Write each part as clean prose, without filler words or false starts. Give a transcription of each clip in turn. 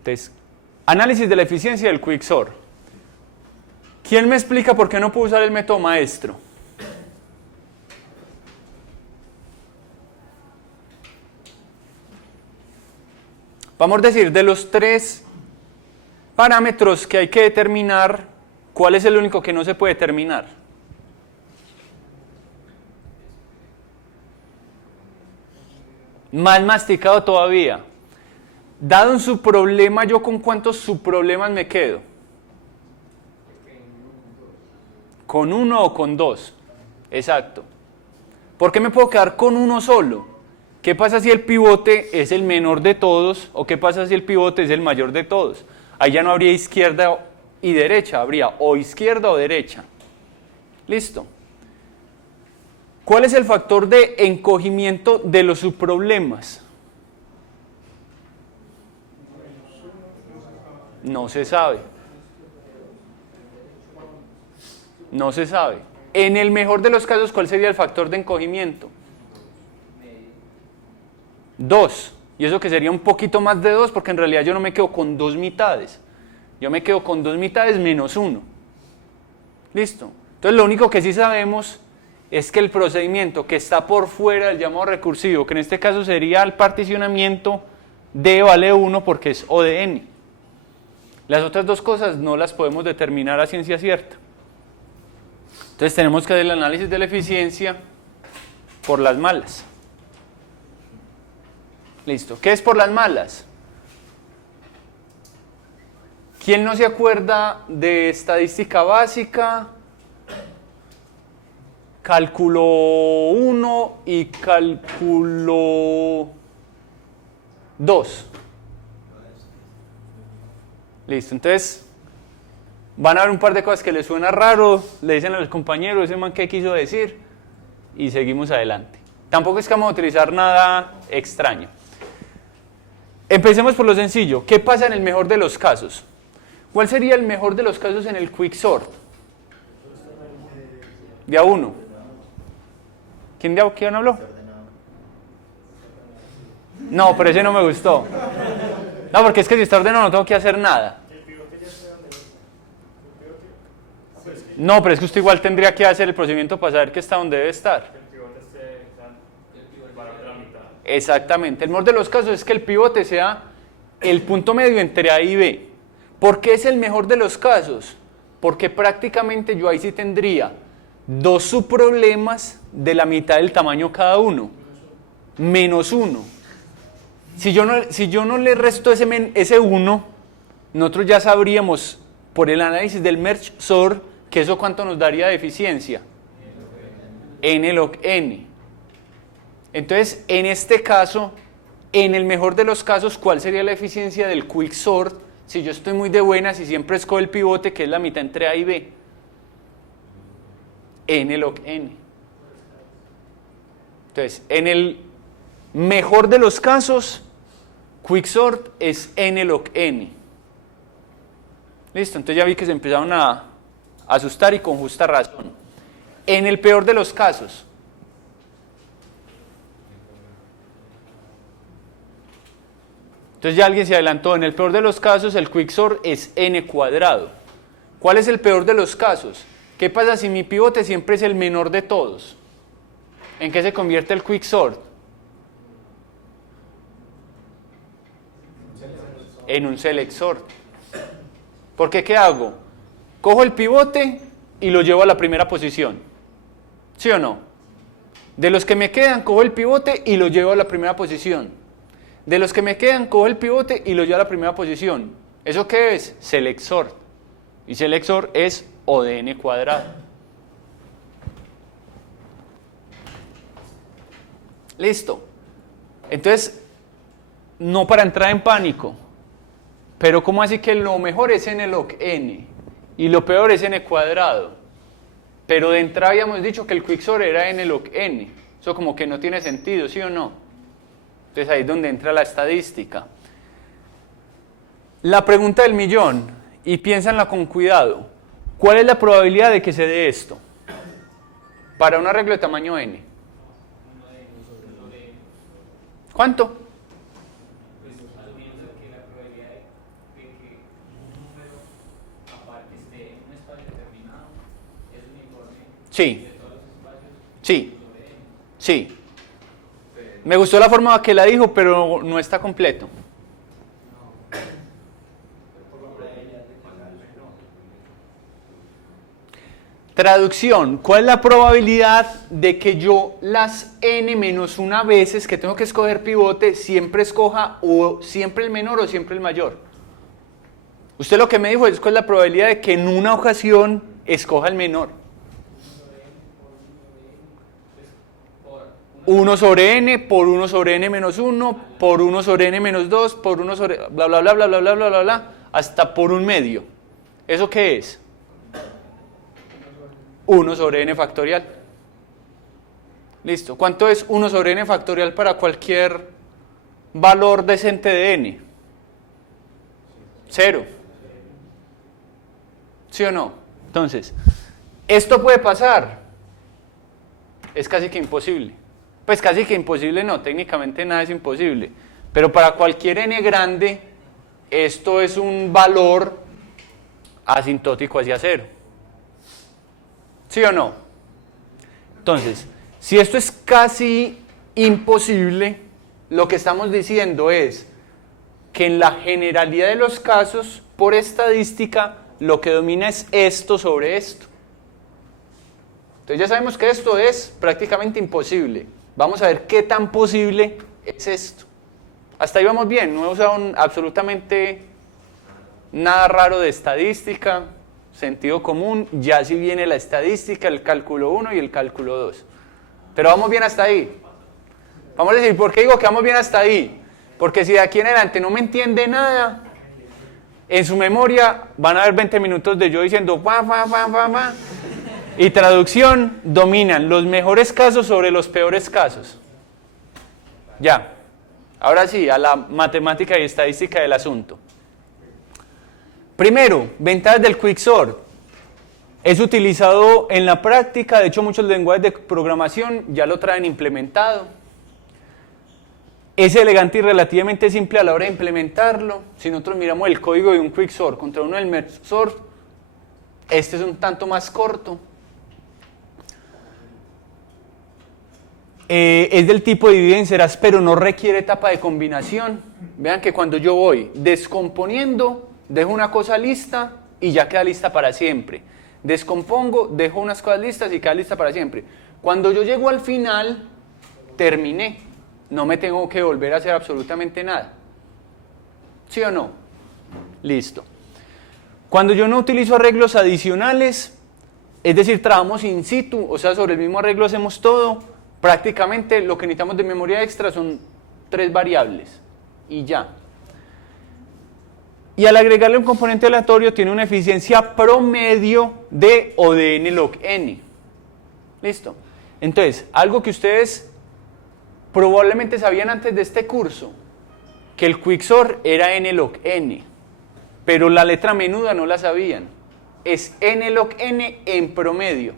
Entonces, análisis de la eficiencia del Quicksort. ¿Quién me explica por qué no puedo usar el método maestro? Vamos a decir, de los 3 parámetros que hay que determinar, ¿cuál es el único que no se puede determinar? Más masticado todavía. Dado un subproblema, ¿yo con cuántos subproblemas me quedo? ¿Con 1 o con 2? Exacto. ¿Por qué me puedo quedar con uno solo? ¿Qué pasa si el pivote es el menor de todos? ¿O qué pasa si el pivote es el mayor de todos? Ahí ya no habría izquierda y derecha, habría o izquierda o derecha. Listo. ¿Cuál es el factor de encogimiento de los subproblemas? No se sabe. No se sabe. En el mejor de los casos, ¿cuál sería el factor de encogimiento? 2. Y eso que sería un poquito más de 2, porque en realidad yo no me quedo con 2 mitades. Yo me quedo con 2 mitades menos 1. ¿Listo? Entonces lo único que sí sabemos es que el procedimiento que está por fuera del llamado recursivo, que en este caso sería el particionamiento, D vale 1 porque es O de N. Las otras 2 cosas no las podemos determinar a ciencia cierta. Entonces tenemos que hacer el análisis de la eficiencia por las malas. Listo. ¿Qué es por las malas? ¿Quién no se acuerda de estadística básica? Cálculo 1 y cálculo 2. Listo. Entonces, van a haber un par de cosas que les suena raro, le dicen a los compañeros, ese man qué quiso decir, y seguimos adelante. Tampoco es que vamos a utilizar nada extraño. Empecemos por lo sencillo. ¿Qué pasa en el mejor de los casos? ¿Cuál sería el mejor de los casos en el Quicksort? De a 1. ¿Quién habló? No, pero ese no me gustó. No, porque es que si está ordenado no tengo que hacer nada. No, pero es que usted igual tendría que hacer el procedimiento para saber que está donde debe estar. Exactamente. El mejor de los casos es que el pivote sea el punto medio entre A y B. ¿Por qué es el mejor de los casos? Porque prácticamente yo ahí sí tendría 2 subproblemas de la mitad del tamaño cada uno. Menos 1. Si yo no le resto ese 1, nosotros ya sabríamos por el análisis del merge sort que eso cuánto nos daría de eficiencia. N log N. Entonces, en este caso, en el mejor de los casos, ¿cuál sería la eficiencia del Quicksort? Si yo estoy muy de buenas y siempre escojo el pivote, que es la mitad entre A y B. N log N. Entonces, en el mejor de los casos, Quicksort es N log N. Listo, entonces ya vi que se empezaron a asustar y con justa razón. En el peor de los casos, entonces ya alguien se adelantó, en el peor de los casos el Quicksort es N cuadrado. ¿Cuál es el peor de los casos? ¿Qué pasa si mi pivote siempre es el menor de todos? ¿En qué se convierte el Quicksort? En un select sort. ¿Por qué? ¿Qué hago? Cojo el pivote y lo llevo a la primera posición. ¿Sí o no? De los que me quedan, cojo el pivote y lo llevo a la primera posición. De los que me quedan, cojo el pivote y lo llevo a la primera posición. ¿Eso qué es? Select sort. Y select sort es O de N cuadrado. Listo. Entonces, no para entrar en pánico, pero ¿cómo así que lo mejor es N log N y lo peor es N cuadrado? Pero de entrada habíamos dicho que el Quicksort era N log N. Eso como que no tiene sentido, ¿sí o no? Entonces ahí es donde entra la estadística. La pregunta del millón, y piénsanla con cuidado. ¿Cuál es la probabilidad de que se dé esto? Para un arreglo de tamaño N. ¿Cuánto? Sí, sí, sí. Me gustó la forma que la dijo, pero no está completo. Traducción, ¿cuál es la probabilidad de que yo las n menos una veces que tengo que escoger pivote siempre escoja o siempre el menor o siempre el mayor? Usted lo que me dijo es cuál es la probabilidad de que en una ocasión escoja el menor. 1 sobre n por 1 sobre n menos 1 por 1 sobre n menos 2 por 1 sobre bla bla bla bla bla bla bla bla bla hasta por un medio. ¿Eso qué es? 1 sobre n factorial. Listo. ¿Cuánto es 1 sobre n factorial para cualquier valor decente de n? 0. ¿Sí o no? Entonces, ¿esto puede pasar? Es casi que imposible. Pues casi que imposible no, técnicamente nada es imposible. Pero para cualquier n grande, esto es un valor asintótico hacia 0. ¿Sí o no? Entonces, si esto es casi imposible, lo que estamos diciendo es que en la generalidad de los casos, por estadística, lo que domina es esto sobre esto. Entonces ya sabemos que esto es prácticamente imposible. Vamos a ver qué tan posible es esto. Hasta ahí vamos bien, no he usado absolutamente nada raro de estadística, sentido común, ya si viene la estadística, el cálculo 1 y el cálculo 2. Pero vamos bien hasta ahí. Vamos a decir, ¿por qué digo que vamos bien hasta ahí? Porque si de aquí en adelante no me entiende nada, en su memoria van a haber 20 minutos de yo diciendo pa, pa, pa, pa, pa. Y traducción, dominan los mejores casos sobre los peores casos. Ya. Ahora sí, a la matemática y estadística del asunto. Primero, ventajas del Quicksort. Es utilizado en la práctica, de hecho muchos lenguajes de programación ya lo traen implementado. Es elegante y relativamente simple a la hora de implementarlo. Si nosotros miramos el código de un Quicksort contra uno del Mergesort, este es un tanto más corto. Es del tipo divide en ceras, pero no requiere etapa de combinación. Vean que cuando yo voy descomponiendo, dejo una cosa lista y ya queda lista para siempre. Descompongo, dejo unas cosas listas y queda lista para siempre. Cuando yo llego al final, terminé. No me tengo que volver a hacer absolutamente nada. ¿Sí o no? Listo. Cuando yo no utilizo arreglos adicionales, es decir, trabajamos in situ, o sea, sobre el mismo arreglo hacemos todo, prácticamente lo que necesitamos de memoria extra son 3 variables y ya. Y al agregarle un componente aleatorio tiene una eficiencia promedio de O de n log n. ¿Listo? Entonces, algo que ustedes probablemente sabían antes de este curso, que el Quicksort era n log n, pero la letra menuda no la sabían. Es n log n en promedio.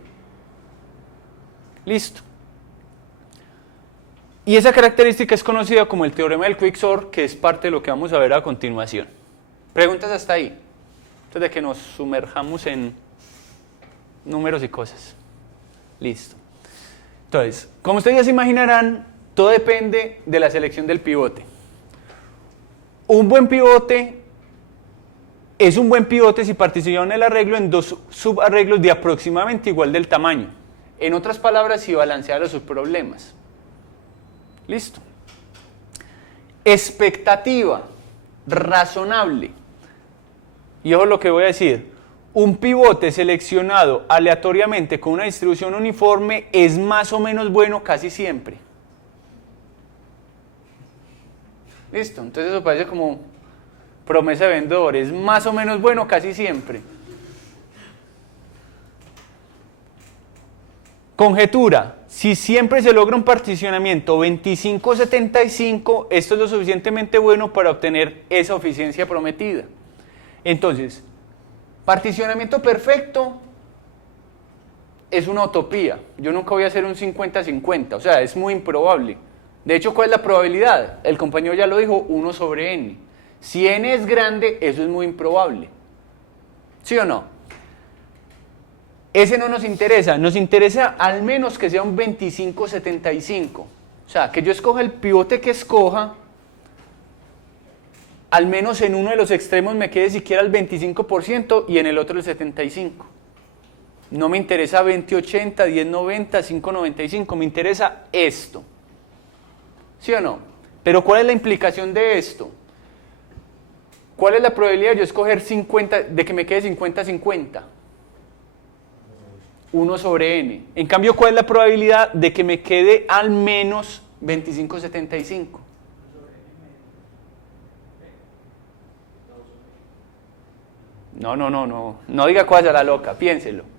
Listo. Y esa característica es conocida como el teorema del Quicksort, que es parte de lo que vamos a ver a continuación. ¿Preguntas hasta ahí? Antes de que nos sumerjamos en números y cosas. Listo. Entonces, como ustedes ya se imaginarán, todo depende de la selección del pivote. Un buen pivote es un buen pivote si participa en el arreglo en 2 subarreglos de aproximadamente igual del tamaño. En otras palabras, si balancea los subproblemas. Listo. Expectativa razonable. Y ojo lo que voy a decir. Un pivote seleccionado aleatoriamente con una distribución uniforme es más o menos bueno casi siempre. Listo. Entonces eso parece como promesa de vendedor. Es más o menos bueno casi siempre. Conjetura. Si siempre se logra un particionamiento 25-75, esto es lo suficientemente bueno para obtener esa eficiencia prometida. Entonces, particionamiento perfecto es una utopía. Yo nunca voy a hacer un 50-50, o sea, es muy improbable. De hecho, ¿cuál es la probabilidad? El compañero ya lo dijo, 1 sobre n. Si n es grande, eso es muy improbable. ¿Sí o no? Ese no nos interesa al menos que sea un 25-75. O sea, que yo escoja el pivote que escoja, al menos en uno de los extremos me quede siquiera el 25% y en el otro el 75%. No me interesa 20-80, 10-90, 5-95, me interesa esto. ¿Sí o no? Pero ¿cuál es la implicación de esto? ¿Cuál es la probabilidad de yo escoger 50, de que me quede 50-50? 1 sobre n. En cambio, ¿cuál es la probabilidad de que me quede al menos 25-75? No diga cosas a la loca, piénselo.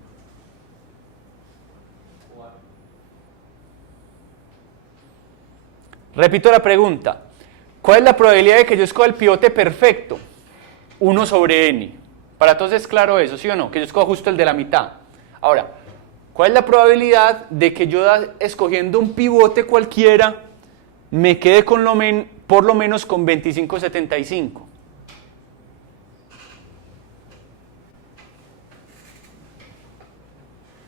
Repito la pregunta. ¿Cuál es la probabilidad de que yo escoja el pivote perfecto? 1 sobre n. Para todos es claro eso, ¿sí o no? Que yo escoja justo el de la mitad. Ahora, ¿cuál es la probabilidad de que yo escogiendo un pivote cualquiera me quede con por lo menos con 25-75?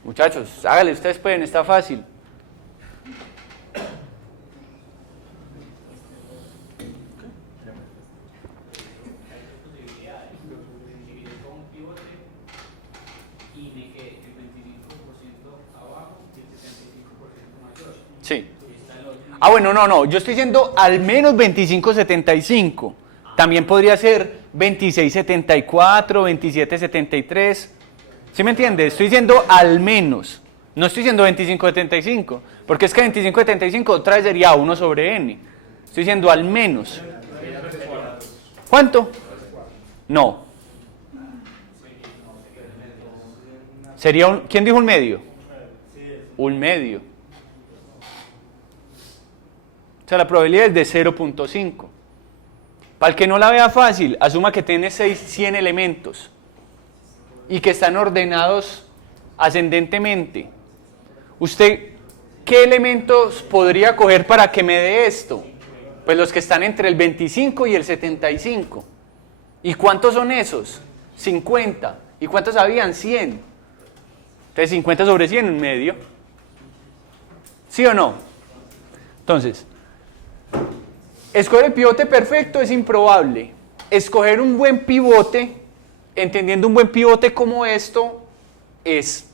Muchachos, háganle, ustedes pueden, está fácil. Sí. Ah, bueno, no, yo estoy diciendo al menos 25-75. También podría ser 26-74, 27-73. ¿Sí me entiendes? Estoy diciendo al menos. No estoy diciendo 25-75, porque es que 25-75 otra vez sería 1 sobre n. Estoy diciendo al menos. ¿Cuánto? No. Sería un, ¿quién dijo un medio? Un medio. O sea, la probabilidad es de 0.5. Para el que no la vea fácil, asuma que tiene 100 elementos y que están ordenados ascendentemente. ¿Usted qué elementos podría coger para que me dé esto? Pues los que están entre el 25 y el 75. ¿Y cuántos son esos? 50. ¿Y cuántos habían? 100. Entonces 50 sobre 100, un medio. ¿Sí o no? Entonces, escoger el pivote perfecto es improbable. Escoger un buen pivote, entendiendo un buen pivote como esto, es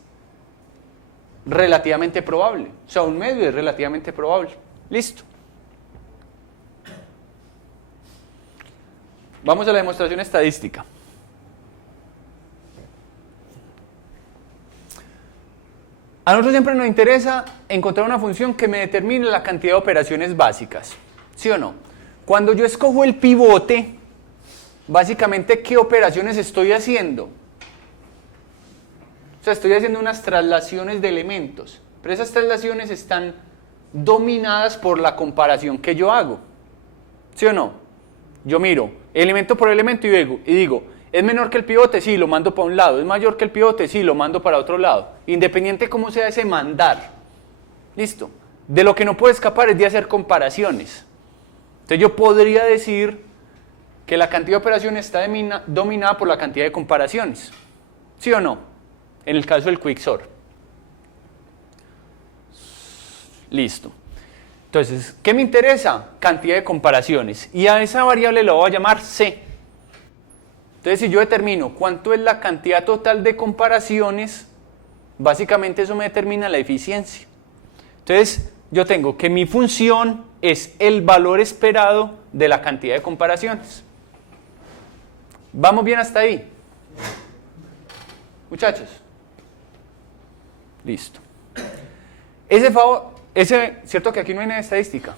relativamente probable. O sea, un medio es relativamente probable. Listo. Vamos a la demostración estadística. A nosotros siempre nos interesa encontrar una función que me determine la cantidad de operaciones básicas. ¿Sí o no? Cuando yo escojo el pivote, básicamente, ¿qué operaciones estoy haciendo? O sea, estoy haciendo unas traslaciones de elementos, pero esas traslaciones están dominadas por la comparación que yo hago. ¿Sí o no? Yo miro elemento por elemento y digo, ¿es menor que el pivote? Sí, lo mando para un lado. ¿Es mayor que el pivote? Sí, lo mando para otro lado. Independiente cómo sea ese mandar. ¿Listo? De lo que no puedo escapar es de hacer comparaciones. Entonces yo podría decir que la cantidad de operaciones está dominada por la cantidad de comparaciones. ¿Sí o no? En el caso del Quicksort. Listo. Entonces, ¿qué me interesa? Cantidad de comparaciones. Y a esa variable la voy a llamar C. Entonces, si yo determino cuánto es la cantidad total de comparaciones, básicamente eso me determina la eficiencia. Entonces, yo tengo que mi función es el valor esperado de la cantidad de comparaciones. ¿Vamos bien hasta ahí? Muchachos. Listo. ¿Cierto que aquí no hay nada de estadística?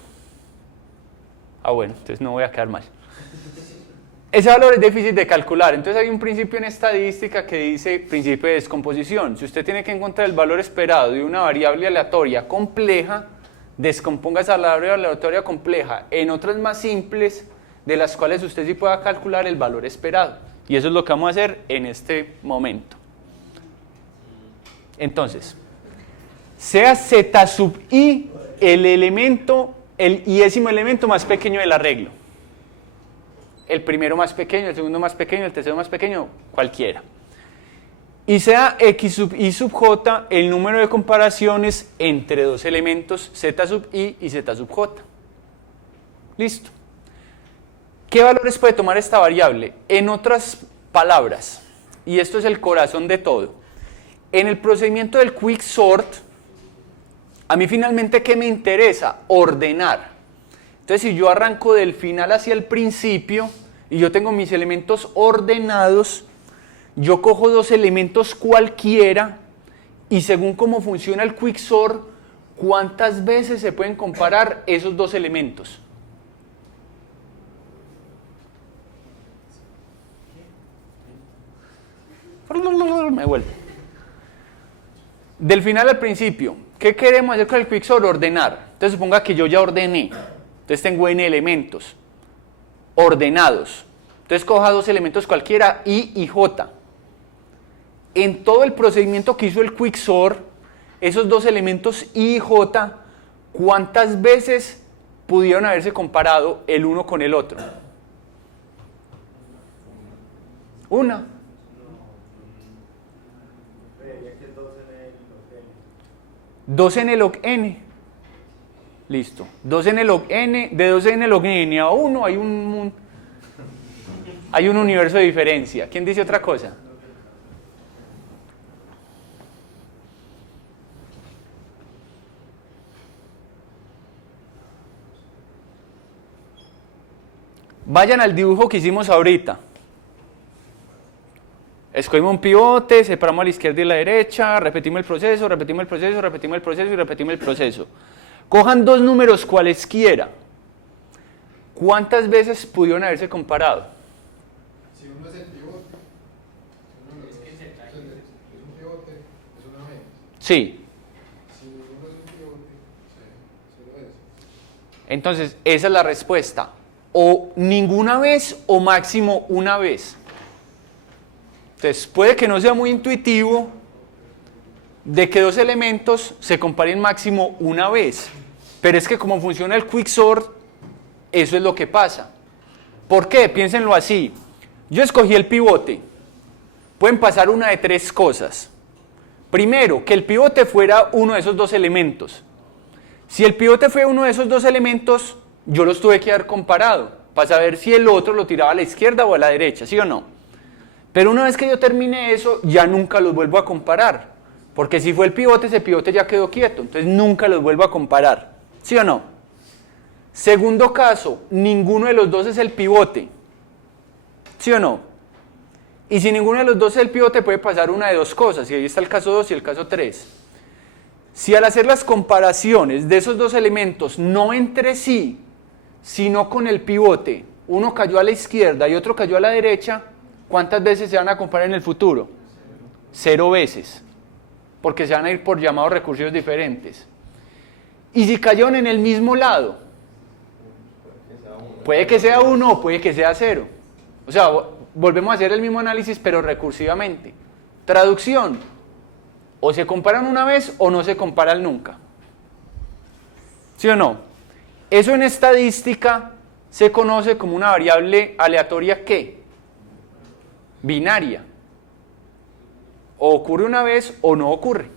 Ah, bueno, entonces no voy a quedar mal. Ese valor es difícil de calcular, entonces hay un principio en estadística que dice principio de descomposición. Si usted tiene que encontrar el valor esperado de una variable aleatoria compleja, descomponga esa variable aleatoria compleja en otras más simples, de las cuales usted sí pueda calcular el valor esperado. Y eso es lo que vamos a hacer en este momento. Entonces, sea z sub i el iésimo elemento más pequeño del arreglo. El primero más pequeño, el segundo más pequeño, el tercero más pequeño, cualquiera. y sea x sub i sub j el número de comparaciones entre dos elementos z sub i y z sub j. Listo. ¿Qué valores puede tomar esta variable? En otras palabras, y esto es el corazón de todo, en el procedimiento del quicksort, a mí finalmente, ¿qué me interesa? Ordenar. Entonces, si yo arranco del final hacia el principio y yo tengo mis elementos ordenados, yo cojo dos elementos cualquiera y según cómo funciona el quicksort, ¿cuántas veces se pueden comparar esos dos elementos? Me vuelvo. Del final al principio, ¿qué queremos hacer con el quicksort? Ordenar. Entonces suponga que yo ya ordené. Entonces tengo n elementos ordenados. Entonces coja dos elementos cualquiera, i y j. En todo el procedimiento que hizo el quicksort, esos dos elementos i y j, ¿cuántas veces pudieron haberse comparado el uno con el otro? Una. 2n log n. Listo. 2n log n, de 2n log n a 1 hay un universo de diferencia. ¿Quién dice otra cosa? Vayan al dibujo que hicimos ahorita. Escogimos un pivote, separamos a la izquierda y a la derecha, repetimos el proceso, repetimos el proceso, repetimos el proceso y repetimos el proceso. Cojan dos números cualesquiera. ¿Cuántas veces pudieron haberse comparado? Si uno es el pivote, es un pivote, es una vez. Sí. Si uno es un pivote, solo es. Entonces, esa es la respuesta. O ninguna vez o máximo una vez. Entonces, puede que no sea muy intuitivo de que dos elementos se comparen máximo una vez, pero es que como funciona el quicksort, eso es lo que pasa. ¿Por qué? Piénsenlo así. Yo escogí el pivote. Pueden pasar una de tres cosas. Primero, que el pivote fuera uno de esos dos elementos. Si el pivote fue uno de esos dos elementos, yo los tuve que haber comparado para saber si el otro lo tiraba a la izquierda o a la derecha, ¿sí o no? Pero una vez que yo termine eso, ya nunca los vuelvo a comparar. Porque si fue el pivote, ese pivote ya quedó quieto. Entonces nunca los vuelvo a comparar. ¿Sí o no? Segundo caso, ninguno de los dos es el pivote. ¿Sí o no? Y si ninguno de los dos es el pivote, puede pasar una de dos cosas. Y ahí está el caso 2 y el caso 3. Si al hacer las comparaciones de esos dos elementos, no entre sí, sino con el pivote, uno cayó a la izquierda y otro cayó a la derecha, ¿cuántas veces se van a comparar en el futuro? 0 veces. Porque se van a ir por llamados recursivos diferentes. Y si cayeron en el mismo lado, puede que sea 1 o puede que sea 0. O sea, volvemos a hacer el mismo análisis, pero recursivamente. Traducción. O se comparan una vez o no se comparan nunca. ¿Sí o no? Eso en estadística se conoce como una variable aleatoria ¿qué? Binaria. O ocurre una vez o no ocurre.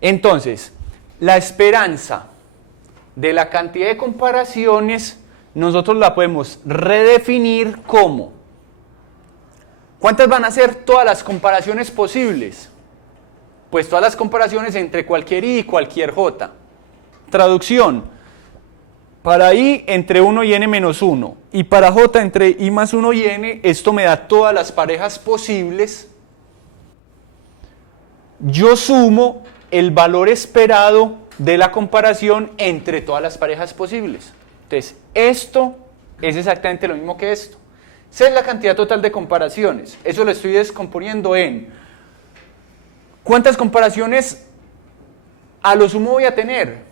Entonces, la esperanza de la cantidad de comparaciones nosotros la podemos redefinir como ¿cuántas van a ser todas las comparaciones posibles? Pues todas las comparaciones entre cualquier i y cualquier j. Traducción. Para i entre 1 y n menos 1 y para j entre i más 1 y n, esto me da todas las parejas posibles. Yo sumo el valor esperado de la comparación entre todas las parejas posibles. Entonces, esto es exactamente lo mismo que esto. Esa es la cantidad total de comparaciones. Eso lo estoy descomponiendo en ¿cuántas comparaciones a lo sumo voy a tener?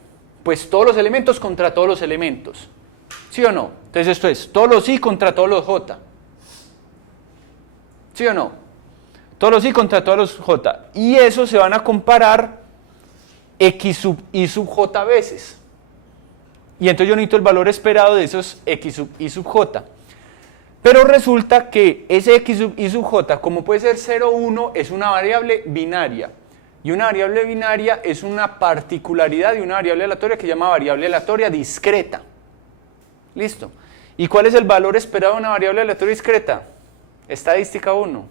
Pues todos los elementos contra todos los elementos. ¿Sí o no? Entonces esto es todos los i contra todos los j. ¿Sí o no? Todos los i contra todos los j. Y eso se van a comparar x sub i sub j veces. Y entonces yo necesito el valor esperado de esos x sub i sub j. Pero resulta que ese x sub y sub j, como puede ser 0, 1, es una variable binaria. Y una variable binaria es una particularidad de una variable aleatoria que se llama variable aleatoria discreta. ¿Listo? ¿Y cuál es el valor esperado de una variable aleatoria discreta? Estadística 1.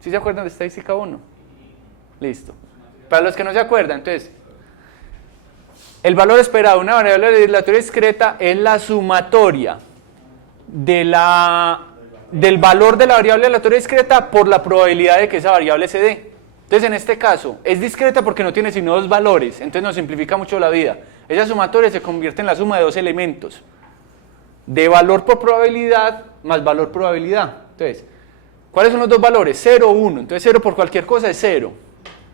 ¿Sí se acuerdan de estadística 1? Listo. Para los que no se acuerdan, entonces, el valor esperado de una variable aleatoria discreta es la sumatoria del valor de la variable aleatoria discreta por la probabilidad de que esa variable se dé. Entonces, en este caso, es discreta porque no tiene sino dos valores, entonces nos simplifica mucho la vida. Esa sumatoria se convierte en la suma de dos elementos, de valor por probabilidad más valor probabilidad. Entonces, ¿cuáles son los dos valores? 0, 1. Entonces, 0 por cualquier cosa es 0.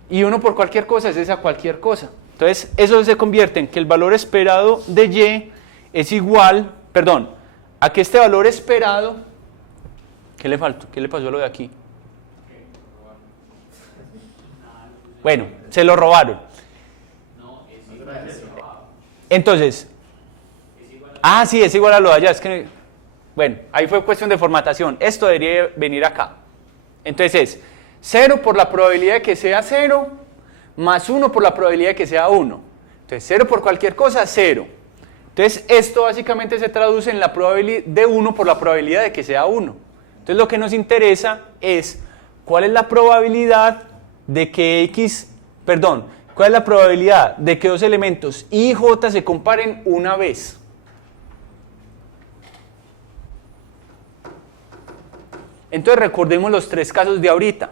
Y 1 por cualquier cosa es esa cualquier cosa. Entonces, eso se convierte en que el valor esperado de y es igual, perdón, a que este valor esperado, ¿qué le faltó? ¿Qué le pasó a lo de aquí? Bueno, se lo robaron. Entonces, sí, es igual a lo de allá. Es que, bueno, ahí fue cuestión de formatación. Esto debería venir acá. Entonces es 0 por la probabilidad de que sea 0, más 1 por la probabilidad de que sea 1. Entonces 0 por cualquier cosa, 0. Entonces esto básicamente se traduce en la probabilidad de 1 por la probabilidad de que sea 1. Entonces lo que nos interesa es cuál es la probabilidad de que cuál es la probabilidad de que dos elementos y j se comparen una vez. Entonces recordemos los tres casos de ahorita.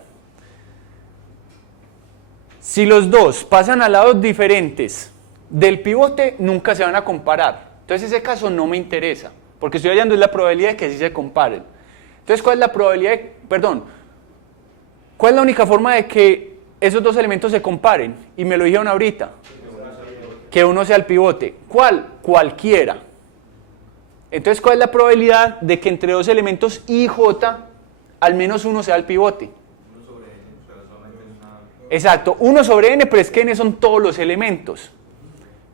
Si los dos pasan a lados diferentes del pivote, nunca se van a comparar. Entonces ese caso no me interesa, porque estoy hallando la probabilidad de que sí se comparen. Entonces, ¿cuál es la probabilidad ¿cuál es la única forma de que esos dos elementos se comparen? Y me lo dijeron ahorita. Que uno sea el pivote. ¿Cuál? Cualquiera. Entonces, ¿cuál es la probabilidad de que entre dos elementos y y al menos uno sea el pivote? 1 sobre n, o sea, solamente es una... Exacto, 1 sobre n, pero es que n son todos los elementos.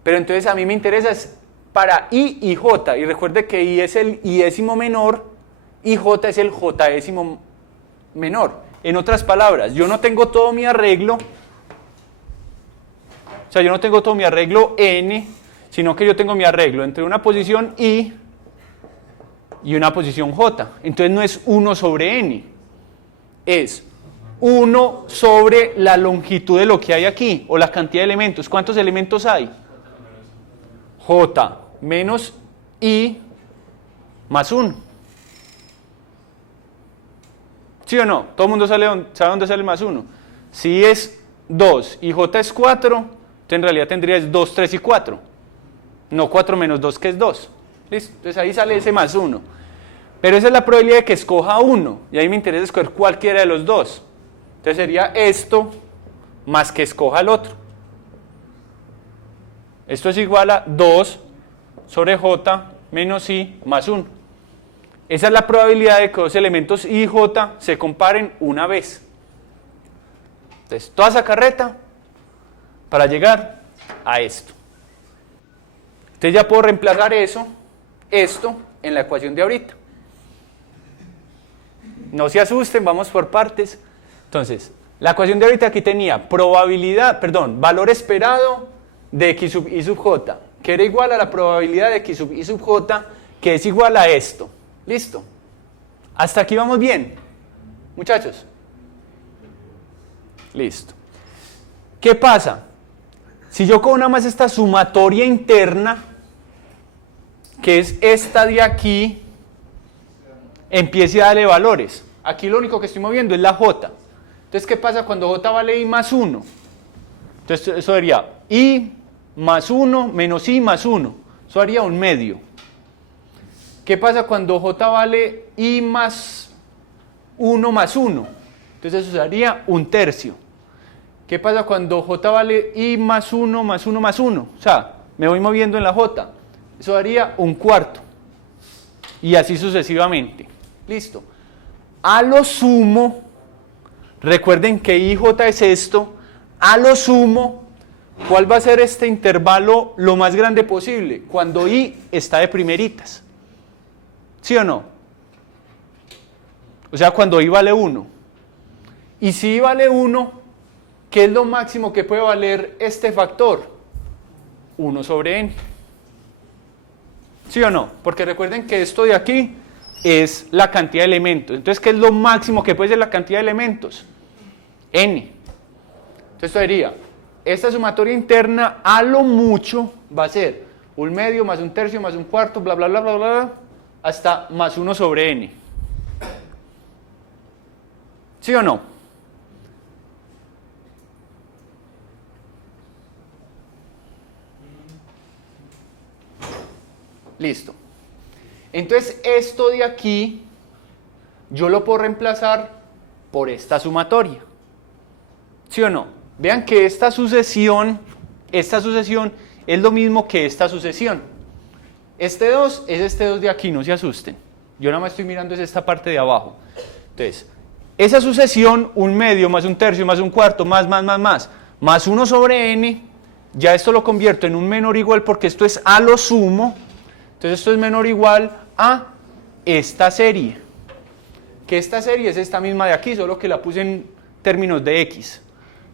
Pero entonces a mí me interesa es para i y j, y recuerde que i es el i-décimo menor y j es el j-décimo menor. En otras palabras, yo no tengo todo mi arreglo, n, sino que yo tengo mi arreglo entre una posición i y una posición j. Entonces no es 1 sobre n, es 1 sobre la longitud de lo que hay aquí, o la cantidad de elementos. ¿Cuántos elementos hay? J menos i más 1. ¿Sí o no? Todo el mundo sabe dónde sale el más 1. Si es 2 y j es 4, entonces en realidad tendría es 2, 3 y 4. No 4 menos 2, que es 2. ¿Listo? Entonces ahí sale ese más 1. Pero esa es la probabilidad de que escoja 1. Y ahí me interesa escoger cualquiera de los dos. Entonces sería esto más que escoja el otro. Esto es igual a 2 sobre j menos i más 1. Esa es la probabilidad de que dos elementos i y j se comparen una vez. Entonces, toda esa carreta para llegar a esto. Entonces ya puedo reemplazar esto en la ecuación de ahorita. No se asusten, vamos por partes. Entonces, la ecuación de ahorita aquí tenía valor esperado de x sub i sub j, que era igual a la probabilidad de x sub i sub j, que es igual a esto. ¿Listo? ¿Hasta aquí vamos bien, muchachos? Listo. ¿Qué pasa? Si yo cojo nada más esta sumatoria interna, que es esta de aquí, empiece a darle valores. Aquí lo único que estoy moviendo es la j. Entonces, ¿qué pasa cuando j vale i más 1? Entonces, eso sería i más 1 menos i más 1. Eso haría un medio. ¿Qué pasa cuando j vale i más 1 más 1? Entonces eso sería un tercio. ¿Qué pasa cuando j vale i más 1 más 1 más 1? O sea, me voy moviendo en la j. Eso daría un cuarto. Y así sucesivamente. Listo. A lo sumo, recuerden que i y j es esto. A lo sumo, ¿cuál va a ser este intervalo lo más grande posible? Cuando i está de primeritas. ¿Sí o no? O sea, cuando I vale 1. Y si I vale 1, ¿qué es lo máximo que puede valer este factor? 1 sobre n. ¿Sí o no? Porque recuerden que esto de aquí es la cantidad de elementos. Entonces, ¿qué es lo máximo que puede ser la cantidad de elementos? N. Entonces, esto sería, esta sumatoria interna a lo mucho va a ser 1/2 más 1/3 más 1/4, bla, bla, bla, bla, bla, hasta más 1 sobre n. ¿Sí o no? Listo. Entonces, esto de aquí, yo lo puedo reemplazar por esta sumatoria. ¿Sí o no? Vean que esta sucesión es lo mismo que esta sucesión. Este 2 es este 2 de aquí, no se asusten. Yo nada más estoy mirando es esta parte de abajo. Entonces, esa sucesión, 1/2 más 1/3 más 1/4 más 1 sobre n, ya esto lo convierto en un menor o igual porque esto es a lo sumo. Entonces esto es menor o igual a esta serie. Que esta serie es esta misma de aquí, solo que la puse en términos de x,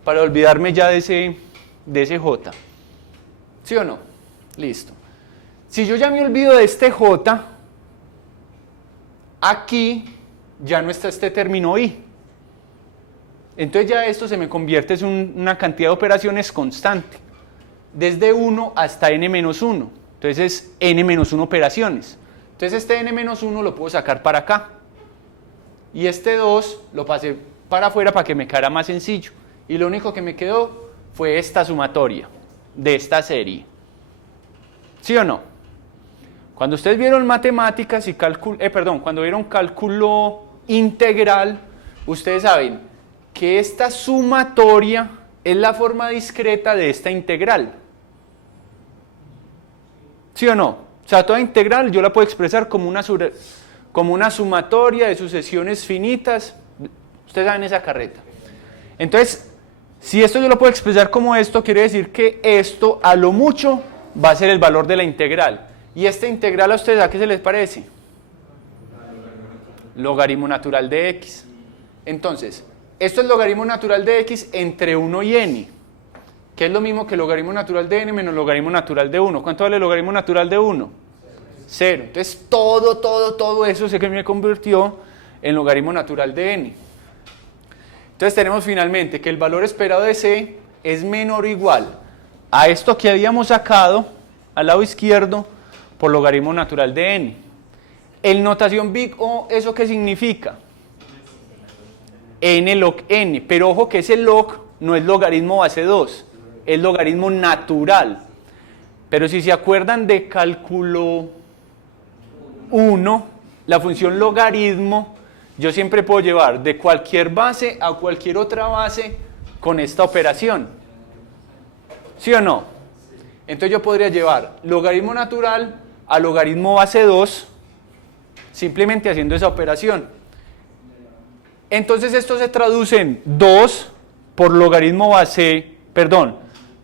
para olvidarme ya de ese j. ¿Sí o no? Listo. Si yo ya me olvido de este j, aquí ya no está este término i. Entonces ya esto se me convierte en una cantidad de operaciones constante, desde 1 hasta n-1. Entonces es n-1 operaciones. Entonces este n-1 lo puedo sacar para acá. Y este 2 lo pasé para afuera para que me quedara más sencillo. Y lo único que me quedó fue esta sumatoria de esta serie. ¿Sí o no? Cuando ustedes vieron matemáticas y cuando vieron cálculo integral, ustedes saben que esta sumatoria es la forma discreta de esta integral. ¿Sí o no? O sea, toda integral yo la puedo expresar como una sumatoria de sucesiones finitas. Ustedes saben esa carreta. Entonces, si esto yo lo puedo expresar como esto, quiere decir que esto a lo mucho va a ser el valor de la integral. ¿Y esta integral a ustedes a qué se les parece? Logaritmo natural de x. Entonces, esto es logaritmo natural de x entre 1 y n, que es lo mismo que logaritmo natural de n menos logaritmo natural de 1. ¿Cuánto vale el logaritmo natural de 1? 0. Entonces, todo eso se que me convirtió en logaritmo natural de n. Entonces, tenemos finalmente que el valor esperado de c es menor o igual a esto que habíamos sacado al lado izquierdo por logaritmo natural de n. En notación big O, ¿eso qué significa? N log n, pero ojo que ese log no es logaritmo base 2, es logaritmo natural. Pero si se acuerdan de cálculo 1, la función logaritmo, yo siempre puedo llevar de cualquier base a cualquier otra base con esta operación. ¿Sí o no? Entonces yo podría llevar logaritmo natural a logaritmo base 2, simplemente haciendo esa operación. Entonces esto se traduce en 2 por logaritmo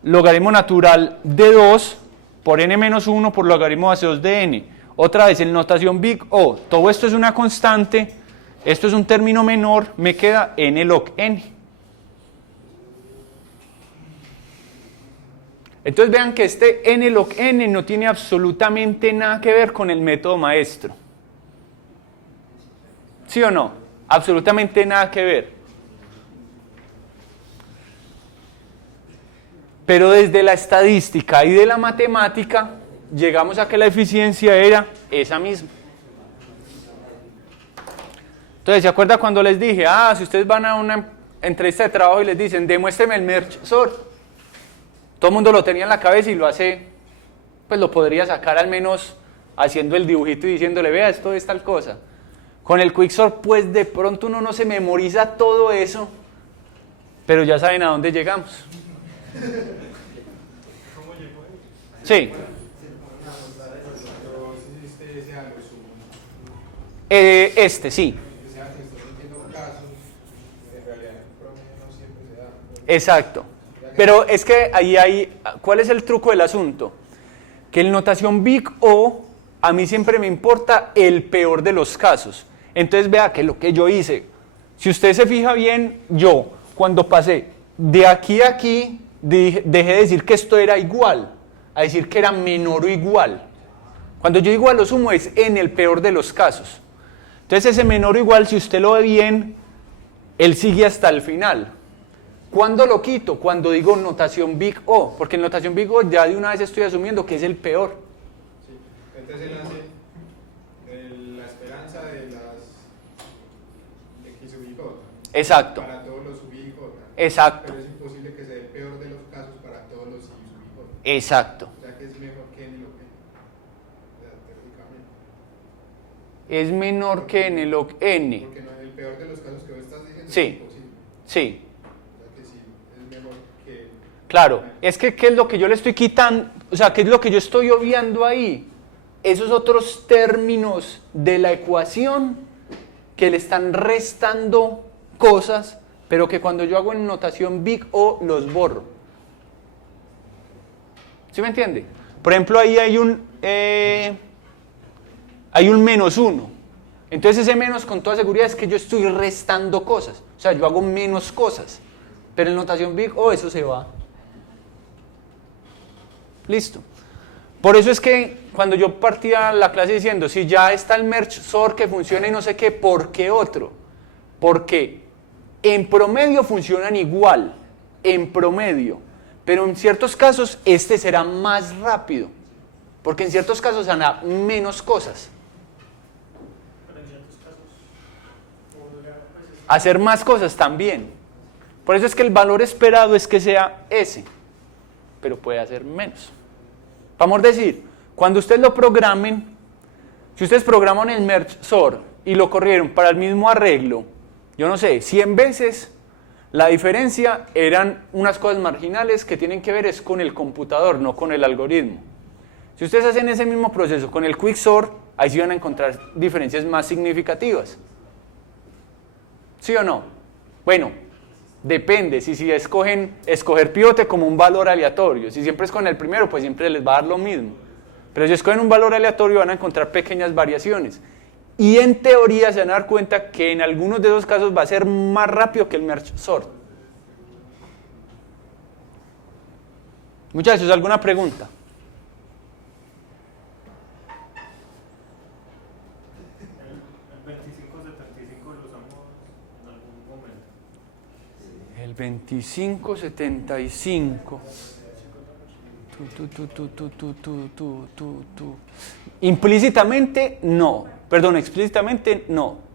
logaritmo natural de 2 por n-1 por logaritmo base 2 de n. Otra vez en notación big O, todo esto es una constante, esto es un término menor, me queda n log n. Entonces vean que este n log n no tiene absolutamente nada que ver con el método maestro. ¿Sí o no? Absolutamente nada que ver. Pero desde la estadística y de la matemática, llegamos a que la eficiencia era esa misma. Entonces, ¿se acuerda cuando les dije, si ustedes van a una entrevista de trabajo y les dicen, demuéstreme el merge sort? Todo el mundo lo tenía en la cabeza y lo hace, pues lo podría sacar al menos haciendo el dibujito y diciéndole, vea, esto es tal cosa. Con el quicksort, pues de pronto uno no se memoriza todo eso, pero ya saben a dónde llegamos. ¿Cómo llegó ahí? Sí. Sí. Exacto. Pero es que ahí hay, ¿cuál es el truco del asunto? Que en notación big O, a mí siempre me importa el peor de los casos. Entonces vea que lo que yo hice, si usted se fija bien, yo cuando pasé de aquí a aquí, dejé de decir que esto era igual, a decir que era menor o igual. Cuando yo digo a lo sumo es en el peor de los casos. Entonces ese menor o igual, si usted lo ve bien, él sigue hasta el final. ¿Cuándo lo quito? Cuando digo notación big O, porque en notación big O ya de una vez estoy asumiendo que es el peor. Sí. Entonces él hace la esperanza de las X sub I J. Exacto. Para todos los sub I J. Exacto. Pero es imposible que sea el peor de los casos para todos los I sub I J. Exacto. O sea que es mejor que en lo que. Teóricamente. Es menor que en el log n. Porque no, el peor de los casos que vos estás diciendo Sí. es imposible. Sí. O sea que sí, es mejor que. Claro, es que ¿qué es lo que yo le estoy quitando? O sea, ¿qué es lo que yo estoy obviando ahí? Esos otros términos de la ecuación que le están restando cosas, pero que cuando yo hago en notación big O los borro. ¿Sí me entiende? Por ejemplo, ahí hay un -1. Entonces ese menos con toda seguridad es que yo estoy restando cosas. O sea, yo hago menos cosas. Pero en notación big O eso se va. Listo. Por eso es que cuando yo partía la clase diciendo, si ya está el merge sort que funciona y no sé qué, ¿por qué otro? Porque en promedio funcionan igual, en promedio, pero en ciertos casos este será más rápido, porque en ciertos casos hará menos cosas. Hacer más cosas también. Por eso es que el valor esperado es que sea ese, pero puede hacer menos. Vamos a decir, cuando ustedes lo programen, si ustedes programan el merge sort y lo corrieron para el mismo arreglo, yo no sé, 100 veces, la diferencia eran unas cosas marginales que tienen que ver es con el computador, no con el algoritmo. Si ustedes hacen ese mismo proceso con el quicksort, ahí sí van a encontrar diferencias más significativas. ¿Sí o no? Bueno, depende, si escogen escoger pivote como un valor aleatorio, si siempre escogen el primero, pues siempre les va a dar lo mismo. Pero si escogen un valor aleatorio van a encontrar pequeñas variaciones. Y en teoría se van a dar cuenta que en algunos de esos casos va a ser más rápido que el merge sort. Muchachos, ¿alguna pregunta? El 2575. Implícitamente no. Perdón, explícitamente no.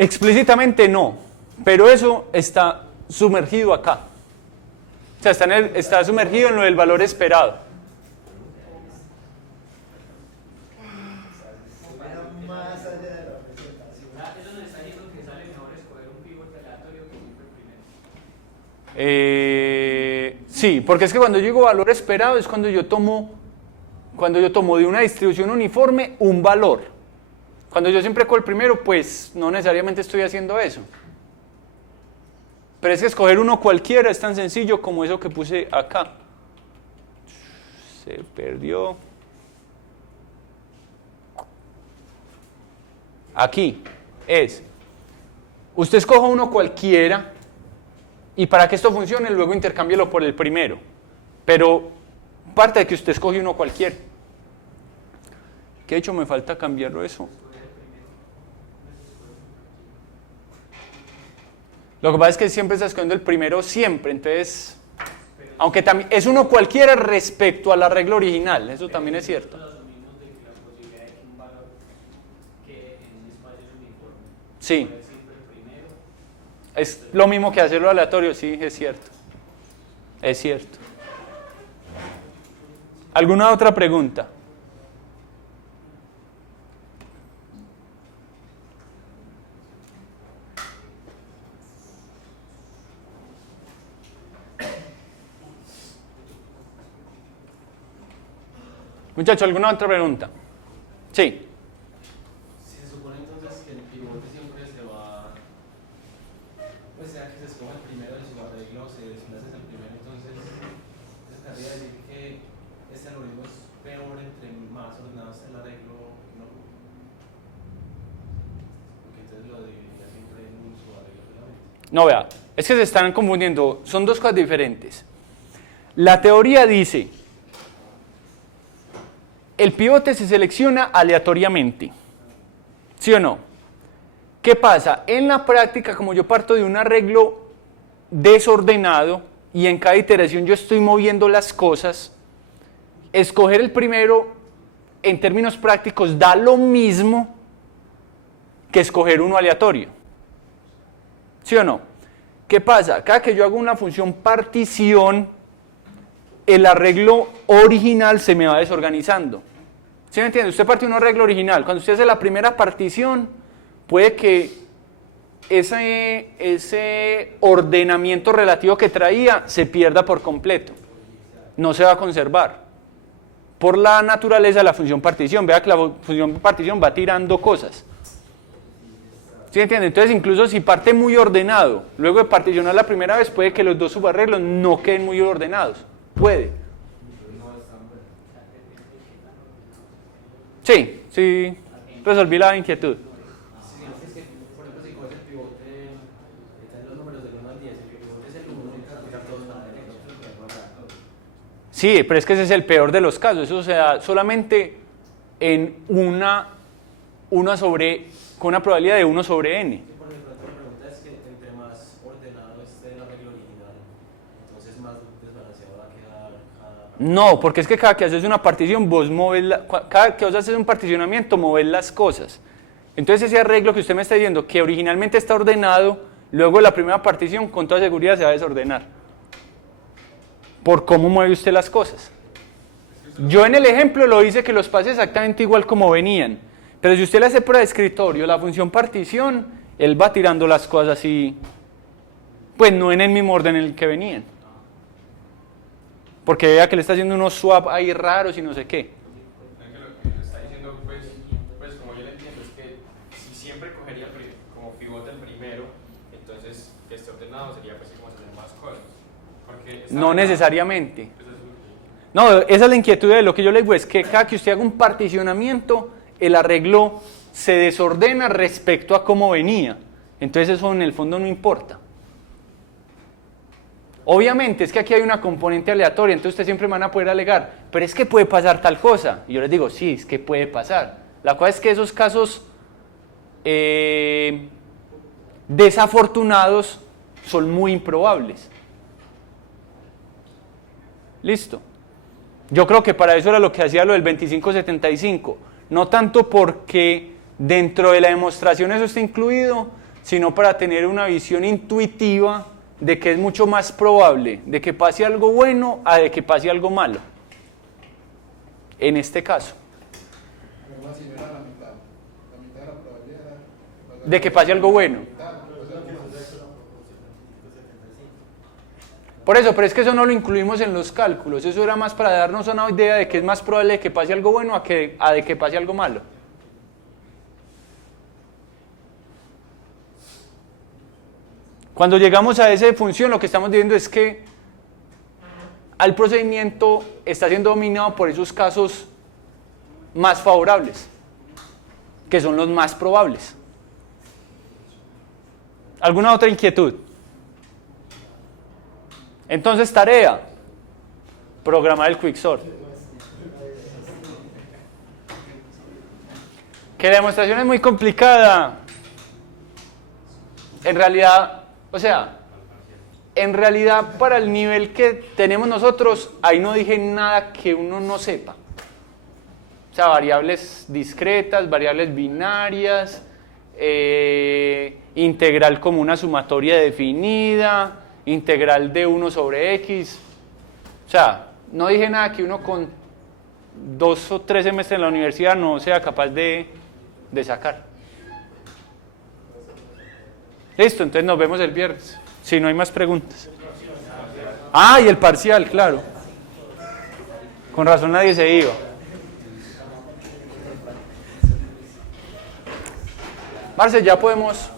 Explícitamente no, pero eso está sumergido acá. O sea, está sumergido en lo del valor esperado. Sí, porque es que cuando yo digo valor esperado es cuando yo tomo de una distribución uniforme un valor. Cuando yo siempre cojo el primero, pues no necesariamente estoy haciendo eso. Pero es que escoger uno cualquiera es tan sencillo como eso que puse acá. Se perdió. Aquí es, usted escoja uno cualquiera y para que esto funcione luego intercámbielo por el primero. Pero parte de que usted escoge uno cualquiera. ¿Qué hecho me falta cambiarlo eso? Lo que pasa es que siempre está escogiendo el primero siempre, entonces, aunque también es uno cualquiera respecto al arreglo original, eso también es cierto. Sí, es lo mismo que hacerlo aleatorio, sí, es cierto. Es cierto. ¿Alguna otra pregunta? Muchachos, ¿alguna otra pregunta? Sí. si lo arreglo se desplaza el primero, entonces querría decir que este algoritmo es peor entre más ordenado esté el arreglo, ¿no? Porque entonces lo dividiría siempre en un subarreglo solamente. No, vea, es que se están confundiendo, son dos cosas diferentes. La teoría dice, el pivote se selecciona aleatoriamente, ¿sí o no? ¿Qué pasa? En la práctica, como yo parto de un arreglo desordenado y en cada iteración yo estoy moviendo las cosas, escoger el primero en términos prácticos da lo mismo que escoger uno aleatorio, ¿sí o no? ¿Qué pasa? Cada que yo hago una función partición, el arreglo original se me va desorganizando. ¿Sí me entiende? Usted parte de un arreglo original. Cuando usted hace la primera partición, puede que ese ordenamiento relativo que traía se pierda por completo. No se va a conservar. Por la naturaleza de la función partición. Vea que la función partición va tirando cosas. ¿Sí me entiende? Entonces, incluso si parte muy ordenado, luego de particionar la primera vez, puede que los dos subarreglos no queden muy ordenados. Puede. Sí, sí, resolví la inquietud. Sí, es que, por ejemplo, si coges el pivote, están los números del 1 al 10, el pivote es el 1, aplicar todos para derecho. Sí, pero es que ese es el peor de los casos. Eso se da solamente en con una probabilidad de 1 sobre n. Por ejemplo, otra pregunta es que entre más ordenado esté el arreglo original, entonces más desbalanceado va a quedar cada... No, porque es que cada que haces una partición, cada que vos haces un particionamiento, moves las cosas. Entonces ese arreglo que usted me está diciendo, que originalmente está ordenado, luego de la primera partición, con toda seguridad se va a desordenar. Por cómo mueve usted las cosas. Yo en el ejemplo lo hice que los pase exactamente igual como venían. Pero si usted le hace prueba de escritorio, la función partición, él va tirando las cosas así, pues no en el mismo orden en el que venían. Porque vea que le está haciendo unos swap ahí raros y no sé qué. Lo que está diciendo, pues como yo le entiendo, es que si siempre cogería como pivote el primero, entonces que esté ordenado sería pues como hacer más cosas. Porque No necesariamente. No, esa es la inquietud de lo que yo le digo, es que cada que usted haga un particionamiento, el arreglo se desordena respecto a cómo venía. Entonces eso en el fondo no importa. Obviamente es que aquí hay una componente aleatoria, entonces ustedes siempre van a poder alegar, pero es que puede pasar tal cosa. Y yo les digo, sí, es que puede pasar. La cosa es que esos casos desafortunados son muy improbables. Listo. Yo creo que para eso era lo que hacía lo del 2575. No tanto porque dentro de la demostración eso está incluido, sino para tener una visión intuitiva de que es mucho más probable de que pase algo bueno a de que pase algo malo. En este caso. De que pase algo bueno. Por eso, pero es que eso no lo incluimos en los cálculos. Eso era más para darnos una idea de que es más probable de que pase algo bueno a de que pase algo malo. Cuando llegamos a esa función, lo que estamos diciendo es que al procedimiento está siendo dominado por esos casos más favorables, que son los más probables. ¿Alguna otra inquietud? Entonces, tarea, programar el quicksort. Que la demostración es muy complicada. En realidad, para el nivel que tenemos nosotros, ahí no dije nada que uno no sepa. O sea, variables discretas, variables binarias, integral como una sumatoria definida, integral de 1 sobre x. O sea, no dije nada que uno con 2 o 3 semestres en la universidad no sea capaz de sacar. Listo, entonces nos vemos el viernes, si no hay más preguntas. Ah, y el parcial, claro. Con razón nadie se iba. Marce, ya podemos...